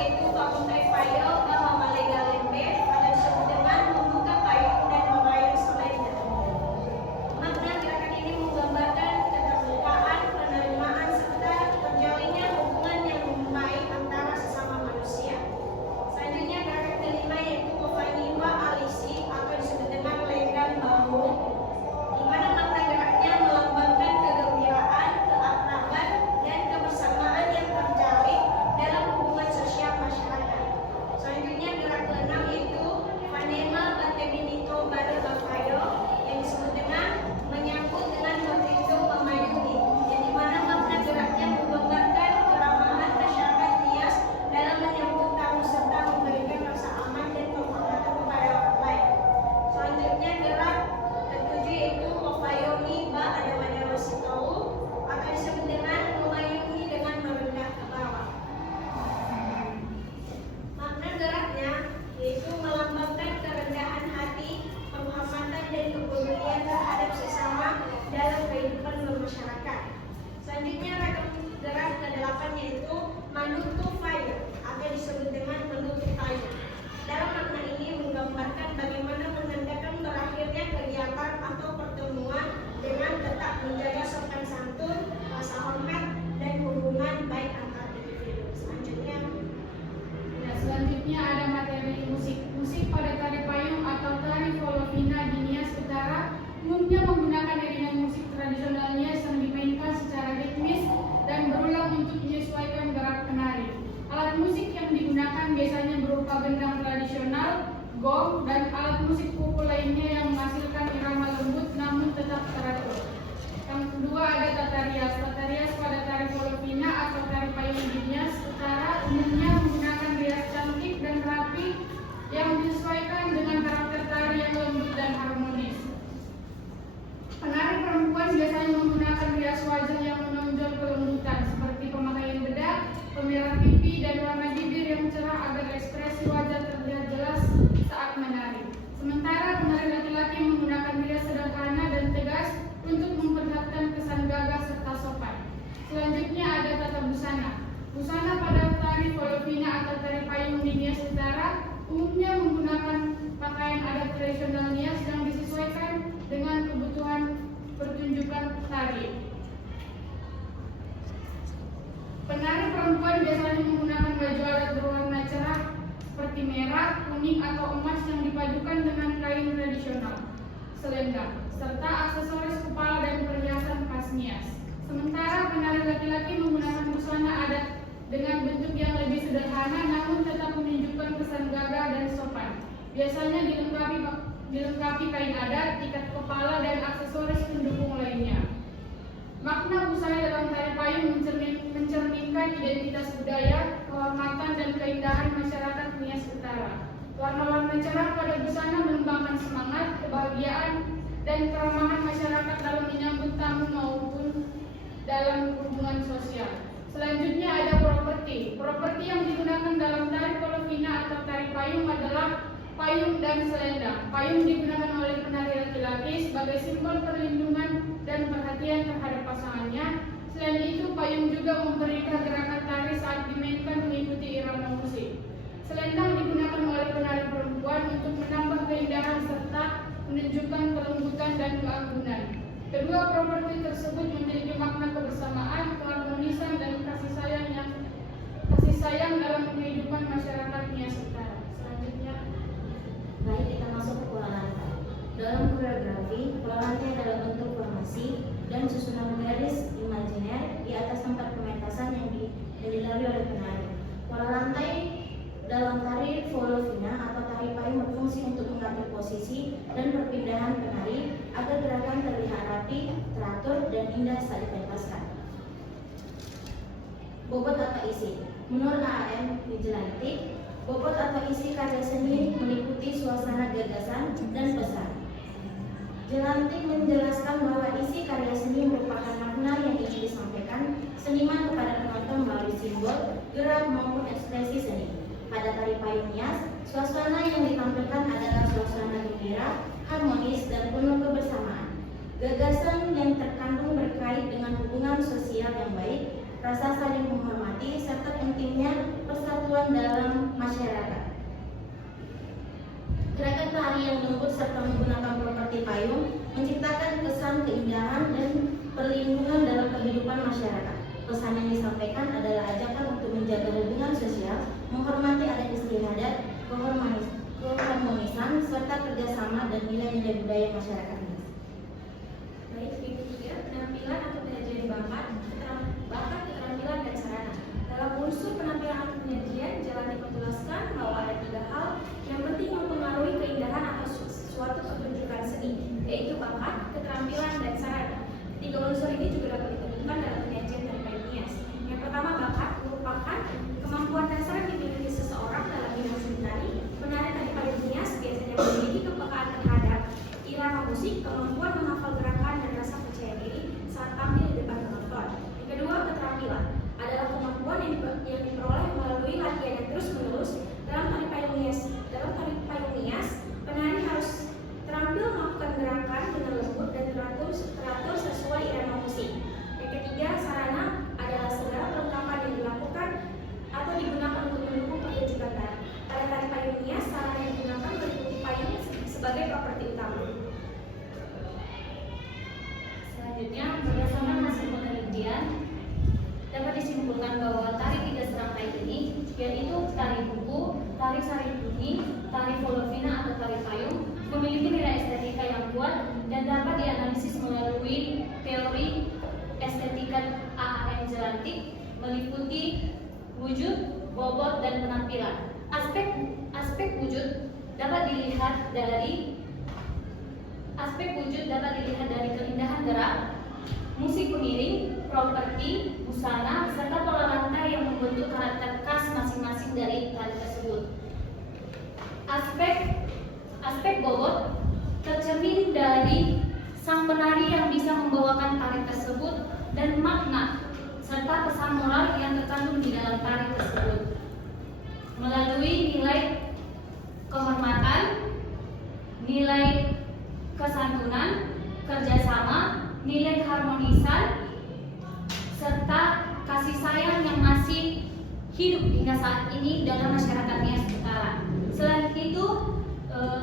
yaitu Kampung Payo bahwa Malega Lembe pada disebut dengan membuka payung dan mengayuh selendang. Makna gerakan ini menggambarkan keterbukaan, penerimaan, serta terjalinnya hubungan yang baik antara sesama manusia. Selanjutnya gerakan kelima yaitu Kovaniwa Alisi atau disebut dengan lenggang bahu, di mana makna geraknya melambangkan kegembiraan, keakraban, dan kebersamaan yang terjalin dalam hubungan sosial masyarakat. Selanjutnya gerak keenam yaitu Vanema Bateminito Bare Bapayo yang disebut dengan menyambut dengan bertinju memayungi, yang dimana makna geraknya menggambarkan keramahan masyarakat Nias dalam menyambut tamu serta memberikan rasa aman dan penghormatan kepada orang lain. Selanjutnya gerak ketujuh yaitu Ovayomi Ba Adawadewa Sitau atau disebut dengan memayungi dengan merendah ke bawah. Makna geraknya yaitu melambangkan kerendahan hati, penghormatan dan kepedulian terhadap sesama dalam kehidupan bermasyarakat. Selanjutnya gerak ke-8 yaitu Manutu Fire atau disebut dengan menutup payung. Dalam makna ini menggambarkan bagaimana menandakan berakhirnya kegiatan atau pertemuan dengan tetap menjaga sopan santun, rasa hormat, dan hubungan baik antar individu. Selanjutnya ada materi musik. Musik pada tari payung atau tari Volovina di Nias Utara umumnya menggunakan iringan musik tradisional Nias yang dimainkan secara ritmis dan berulang untuk menyesuaikan gerak penari. Alat musik yang digunakan biasanya berupa gendang tradisional, gong, dan alat musik pukul lainnya yang menghasilkan irama lembut namun tetap teratur. Yang kedua ada tata rias. Tata rias pada tari Volovina atau tari payung di Nias Utara umumnya menggunakan rias cantik dan rapi yang disesuaikan dengan karakter tari yang lembut dan harmonis. Penari perempuan biasanya menggunakan rias wajah yang menonjol kelembutan seperti pemakaian bedak, pemerah pipi, dan warna bibir yang cerah agar ekspresi wajah terlihat jelas saat menari. Sementara penari laki-laki menggunakan rias sederhana dan tegas untuk memperlihatkan kesan gagah serta sopan. Selanjutnya ada tata busana. Busana pada tari Volovina atau tari payung di Nias Utara umumnya menggunakan pakaian adat tradisional Nias yang disesuaikan dengan kebutuhan pertunjukan tari. Penari perempuan biasanya menggunakan baju adat berwarna cerah seperti merah, kuning, atau emas yang dipadukan dengan kain tradisional, selendang, serta aksesoris kepala dan perhiasan khas Nias. Sementara penari laki-laki menggunakan busana adat dengan bentuk yang lebih sederhana namun tetap menunjukkan kesan gagah dan sopan. Biasanya dilengkapi kain adat, ikat kepala, dan aksesoris pendukung lainnya. Makna busana dalam tari payung mencerminkan identitas budaya, kehormatan, dan keindahan masyarakat Nias Utara. Warna-warna cerah pada busana melambangkan semangat, kebahagiaan, dan keramahan masyarakat dalam menyambut tamu maupun dalam hubungan sosial. Selanjutnya ada properti. Properti yang digunakan dalam tari Volovina atau tari payung adalah payung dan selendang. Payung digunakan oleh penari laki-laki sebagai simbol perlindungan dan perhatian terhadap pasangannya. Selain itu, payung juga memberikan gerakan tari saat dimainkan mengikuti irama musik. Selendang digunakan oleh penari perempuan untuk menambah keindahan serta menunjukkan kelembutan dan keanggunan. Kedua properti tersebut memiliki makna kebersamaan, keharmonisan, dan kasih sayang dalam kehidupan masyarakat Nias Utara. Selanjutnya, baik, kita masuk ke pola lantai. Dalam koreografi, pola lantai adalah bentuk formasi dan susunan garis imajiner di atas tempat pementasan yang dilalui oleh penari. Pola lantai dalam tari Volovina atau tari payung berfungsi untuk mengatur posisi dan perpindahan penari agar gerakan terlihat rapi, teratur, dan indah saat dipentaskan. Bobot atau isi. Menurut A.M. Wijilanti, bobot atau isi karya seni meliputi suasana gagasan dan pesan. Jelantik menjelaskan bahwa isi karya seni merupakan makna yang ingin disampaikan seniman kepada penonton melalui simbol, gerak, maupun ekspresi seni. Pada tari payung Nias, suasana yang ditampilkan adalah suasana gembira, harmonis, dan penuh kebersamaan. Gagasan yang terkandung berkait dengan hubungan sosial yang baik, rasa saling menghormati, serta pentingnya persatuan dalam masyarakat. Gerakan tari yang lembut serta menggunakan properti payung menciptakan kesan keindahan dan perlindungan dalam kehidupan masyarakat. Pesan yang disampaikan adalah ajakan untuk menjaga hubungan sosial, menghormati adat istiadat, keharmonisan, serta kerjasama dan nilai-nilai budaya masyarakat. Baik, yang ketiga, penampilan atau penyajian bakat, keterampilan dan sarana. Dalam unsur penampilan atau penyajian, Jalani menjelaskan bahwa ada 3 hal yang penting mempengaruhi keindahan atau suatu pertunjukan seni, yaitu bakat, keterampilan, dan sarana. 3 unsur ini juga dapat ditemukan dalam penyajian tari payung hias. Yang pertama, bakat merupakan kemampuan dasar yang dimiliki seseorang dalam bidang seni tari. Penari tari payung hias biasanya memiliki kepekaan terhadap irama musik, kemampuan menghafal gerakan, dan rasa percaya diri saat tampil di depan penonton. Yang kedua, keterampilan adalah kemampuan yang diperoleh melalui latihan yang terus-menerus. Dalam tari payung hias, penari harus terampil melakukan gerakan dengan lembut dan teratur sesuai irama musik. Yang ketiga, sarana adalah segala perlengkapan yang dilakukan atau digunakan untuk mendukung pertunjukan tari. Pada tari payung hias, sarana yang digunakan meliputi payung sebagai properti utama. Selanjutnya, berdasarkan hasil penelitian, dapat disimpulkan bahwa tari 3 serangkai ini, yaitu tari buku, tari saripuni, tari volovina atau tari payung, memiliki nilai estetika yang kuat dan dapat dianalisis melalui teori estetika AAN Jelantik, meliputi wujud, bobot, dan penampilan. Aspek wujud dapat dilihat dari keindahan gerak, musik pengiring, properti, busana, serta pola rantai yang membentuk karakter khas masing-masing dari tari tersebut. Aspek bobot tercermin dari sang penari yang bisa membawakan tari tersebut dan makna serta pesan moral yang terkandung di dalam tari tersebut melalui nilai kehormatan, nilai kesantunan, kerjasama, nilai keharmonisan, serta kasih sayang yang masih hidup hingga saat ini dalam masyarakat Nias Utara.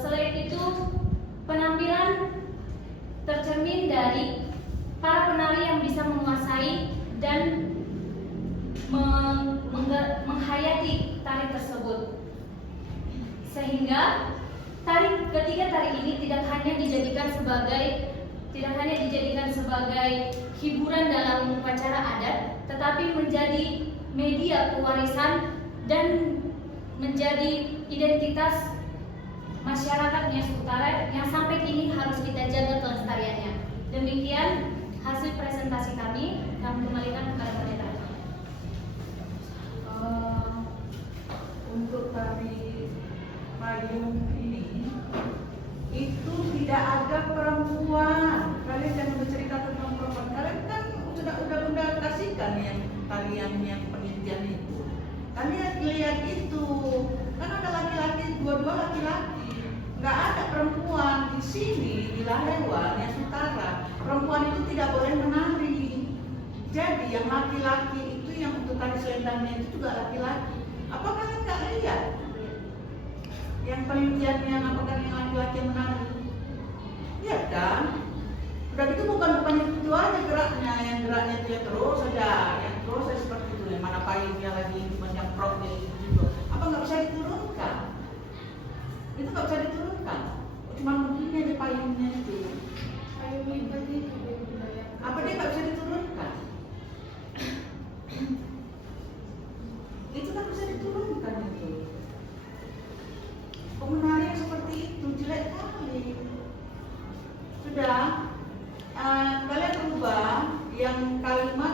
Selain itu, penampilan tercermin dari para penari yang bisa menguasai dan menghayati tari tersebut, sehingga ketiga tari ini tidak hanya dijadikan sebagai hiburan dalam upacara adat, tetapi menjadi media pewarisan dan menjadi identitas masyarakat Nias Utara yang sampai kini harus kita jaga kelestariannya. Demikian hasil presentasi kami. Kami kembalikan kepada pendeta. Untuk tari payung ini itu tidak ada perempuan. Kalian jangan bercerita tentang perempuan. Kalian kan udah kasihkan yang tarian yang penelitian itu. Kalian lihat itu, kan ada laki-laki, dua-dua laki-laki. Nggak ada perempuan di sini di Lalewa, Nias Utara. Perempuan itu tidak boleh menari. Jadi yang laki-laki itu yang untuk tari selendangnya itu juga laki-laki. Apa kalian nggak lihat? Yang penelitiannya apakah yang laki-laki yang menari? Iya kan? Udah gitu bukan itu aja geraknya, yang geraknya itu ya terus saja, yang terus saja seperti itu. Yang mana payungnya lagi menyemprot gitu. Apa nggak bisa diturunkan? Itu nggak bisa diturunkan. Cuma begini aja payungnya itu. Payung lipat itu budaya. Apa dia nggak bisa diturunkan? Itu kan bisa diturunkan itu. Pemenari yang seperti itu jelek kali. Sudah, kalian rubah yang kalimat